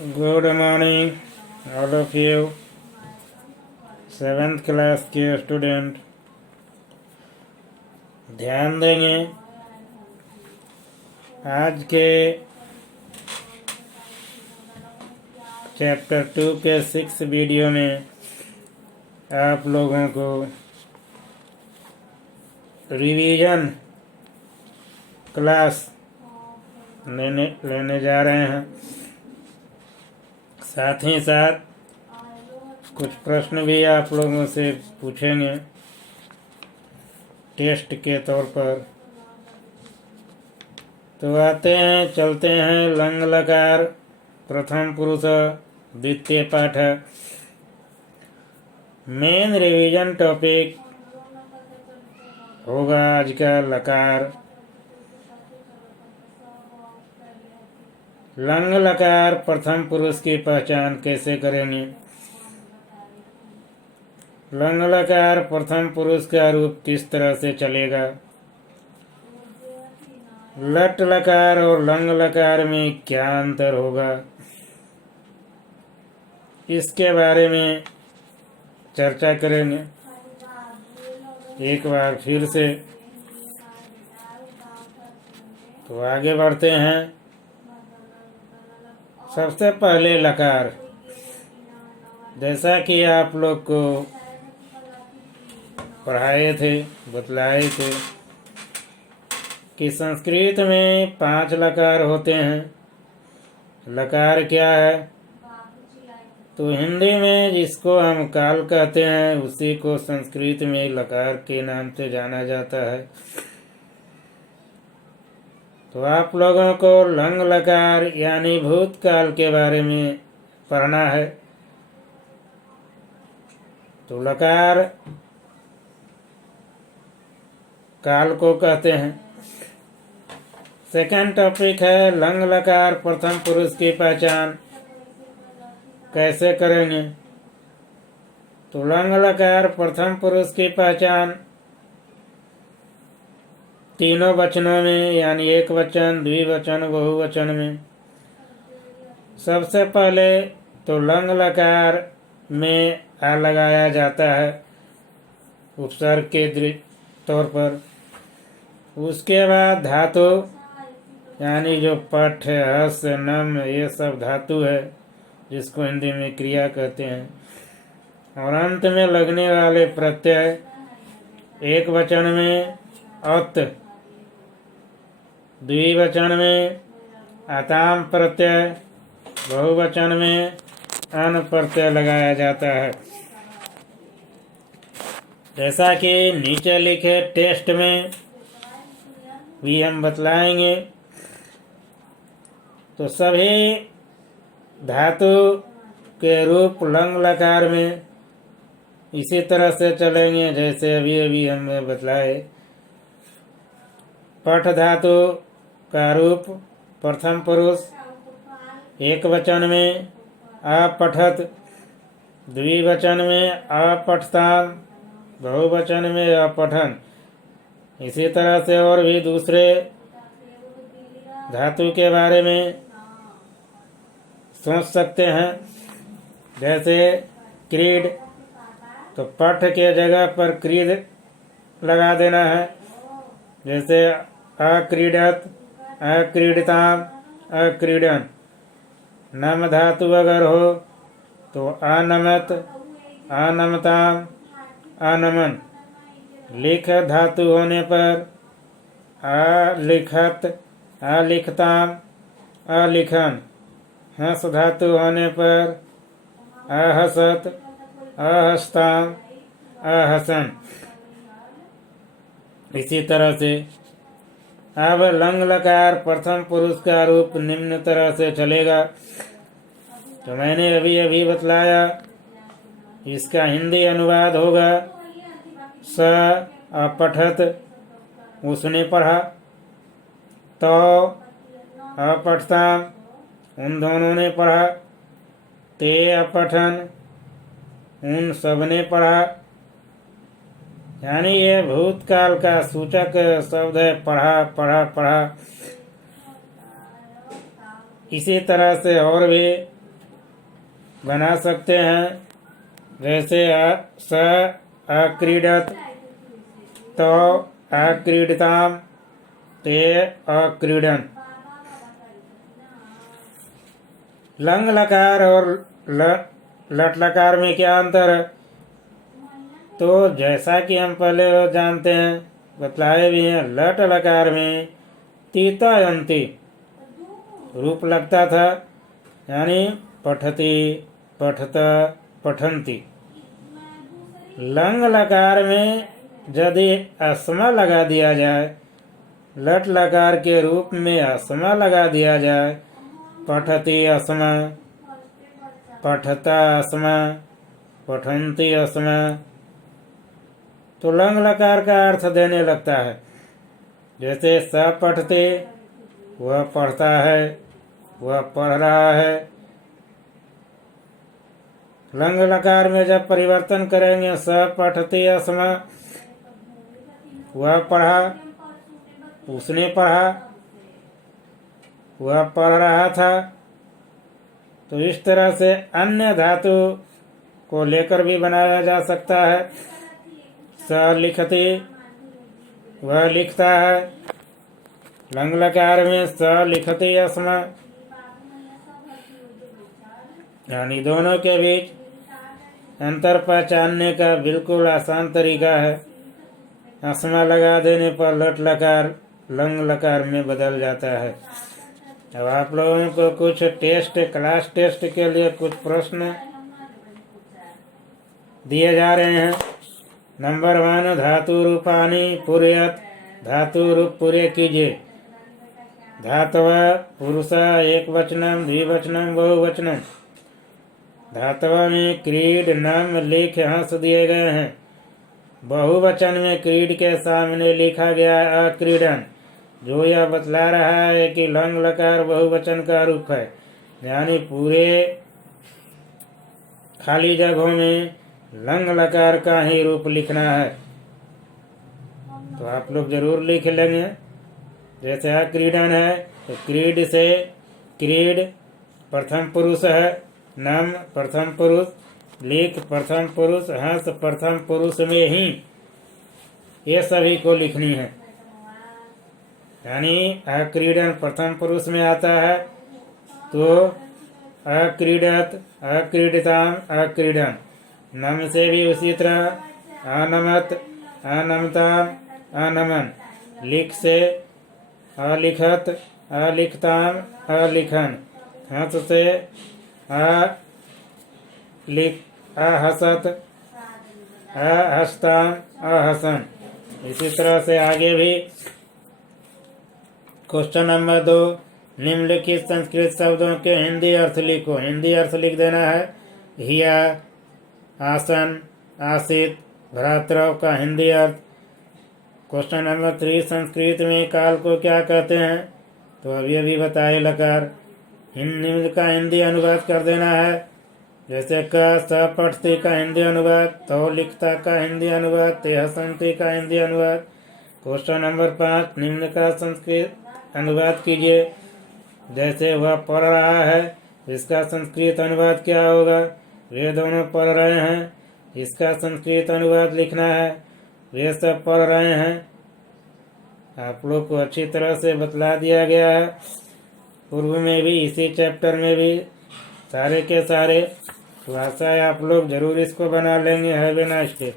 Good morning all of you. 7th class के student ध्यान देंगे। आज के चैप्टर 2 के 6 वीडियो में आप लोगों को रिवीजन क्लास लेने जा रहे हैं। साथ ही साथ कुछ प्रश्न भी आप लोगों से पूछेंगे टेस्ट के तौर पर। तो आते हैं, चलते हैं। लंग लकार प्रथम पुरुष द्वितीय पाठ। मेन रिवीजन टॉपिक होगा आज का लकार। लंग लकार प्रथम पुरुष की पहचान कैसे करेंगे? लंग लकार प्रथम पुरुष का रूप किस तरह से चलेगा? लट लकार और लंग लकार में क्या अंतर होगा? इसके बारे में चर्चा करेंगे एक बार फिर से। तो आगे बढ़ते हैं। सबसे पहले लकार, जैसा कि आप लोग को पढ़ाए थे, बतलाए थे कि संस्कृत में 5 लकार होते हैं। लकार क्या है? तो हिंदी में जिसको हम काल कहते हैं उसी को संस्कृत में लकार के नाम से जाना जाता है। तो आप लोगों को लंग लकार यानी भूतकाल के बारे में पढ़ना है। तो लकार काल को कहते हैं। सेकंड टॉपिक है लंग लकार प्रथम पुरुष की पहचान कैसे करेंगे? तो लंग लकार प्रथम पुरुष की पहचान तीनों वचनों में, यानी एक वचन, द्विवचन, बहुवचन में। सबसे पहले तो लंग लकार में आ लगाया जाता है उपसर्ग के तौर पर। उसके बाद धातु, यानी जो पठ है, हस, नम, ये सब धातु है जिसको हिंदी में क्रिया कहते हैं। और अंत में लगने वाले प्रत्यय, एक वचन में औत, द्विवचन में आताम प्रत्यय, बहुवचन में अन प्रत्यय लगाया जाता है। जैसा कि नीचे लिखे टेस्ट में भी हम बतलाएंगे। तो सभी धातु के रूप लंग लकार में इसी तरह से चलेंगे जैसे अभी अभी हमने बतलाए। पठ धातु का रूप प्रथम पुरुष, एक वचन में अपठत, द्विवचन में अपठताम, बहुवचन में अपठन। इसी तरह से और भी दूसरे धातु के बारे में सोच सकते हैं। जैसे क्रीड, तो पठ के जगह पर क्रीड लगा देना है। जैसे अक्रीडत, अक्रीडताम, अक्रीडन। नम धातु अगर हो तो अनमत, अनमताम, अनमन। लिख धातु होने पर अलिखत, अलिखताम, अलिखन। हंस धातु होने पर अहसत, अहस्ताम, अहसन। इसी तरह से अब लंग लकार प्रथम पुरुष का रूप निम्न तरह से चलेगा। तो मैंने अभी अभी बतलाया, इसका हिंदी अनुवाद होगा स अपठत, उसने पढ़ा। तो अपठताम, उन दोनों ने पढ़ा। ते अपठन, उन सब ने पढ़ा। यानी ये भूतकाल का सूचक शब्द है, पढ़ा पढ़ा पढ़ा। इसी तरह से और भी बना सकते हैं। जैसे स अक्रीडत, तो अक्रीडताम, ते अक्रीडन। लंग लकार और लट लकार में क्या अंतर है? तो जैसा कि हम पहले जानते हैं, बतलाए भी हैं, लट लकार में तीता यंती रूप लगता था, यानी पठती, पठत, पठंती। लंग लकार में यदि अस्मा लगा दिया जाए, लट लकार के रूप में अस्मा लगा दिया जाए, पठती अस्मा, पठता अस्मा, पठंती अस्मा, तो लंग लकार का अर्थ देने लगता है। जैसे स पठते, वह पढ़ता है, वह पढ़ रहा है। लंग लकार में जब परिवर्तन करेंगे, स पठते अस्मा, वह पढ़ा, उसने पढ़ा, वह पढ़ रहा था। तो इस तरह से अन्य धातु को लेकर भी बनाया जा सकता है। स लिखते, वह लिखता है। लंग लकार में स लिखते अस्मा, यानी दोनों के बीच अंतर पहचानने का बिल्कुल आसान तरीका है। अस्मा लगा देने पर लट लकार लंग लकार में बदल जाता है। अब आप लोगों को कुछ टेस्ट, क्लास टेस्ट के लिए कुछ प्रश्न दिए जा रहे हैं। नंबर 1, धातु रूपानी पूरयत, धातु रूप पूरे कीजिए। धातव पुरुष एक वचनम, द्विवचनम, बहुवचनम। धातव में क्रीड, नम, लिख, हंस दिए गए हैं। बहुवचन में क्रीड के सामने लिखा गया अक्रीडन, जो यह बतला रहा है कि लंग लकार बहुवचन का रूप है, यानी पूरे खाली जगहों में लंग लकार का ही रूप लिखना है। तो आप लोग जरूर लिख लेंगे। जैसे अक्रीडन है तो क्रीड से क्रीड प्रथम पुरुष है, नम प्रथम पुरुष, लिख प्रथम पुरुष, हंस प्रथम पुरुष में ही ये सभी को लिखनी है। यानी अक्रीडन प्रथम पुरुष में आता है तो अक्रीडत, अक्रीडताम, अक्रीडन। नम से भी उसी तरह अनमत, अनमताम, अनमन। लिख से अलिखत, अलिखताम, अलिखन। हंस से अहसत, अहस्ताम, अहसन। इसी तरह से आगे भी। क्वेश्चन नंबर 2, निम्नलिखित संस्कृत शब्दों के हिंदी अर्थ लिखो। हिंदी अर्थ लिख देना है। हिया, आसन, आसित, भ्रातृ का हिंदी अर्थ। क्वेश्चन नंबर 3, संस्कृत में काल को क्या कहते हैं? तो अभी बताए लकार। निम्न का हिंदी अनुवाद कर देना है। जैसे क स पठती का हिंदी अनुवाद, तो लिखता का हिंदी अनुवाद, ते हसंती का हिंदी अनुवाद। क्वेश्चन नंबर 5, निम्न का संस्कृत अनुवाद कीजिए। जैसे वह पढ़ रहा है, इसका संस्कृत अनुवाद क्या होगा? वे दोनों पढ़ रहे हैं, इसका संस्कृत अनुवाद लिखना है। वे सब पढ़ रहे हैं। आप लोग को अच्छी तरह से बतला दिया गया है। पूर्व में भी, इसी चैप्टर में भी सारे के सारे। तो आशा है आप लोग जरूर इसको बना लेंगे। Have a nice day.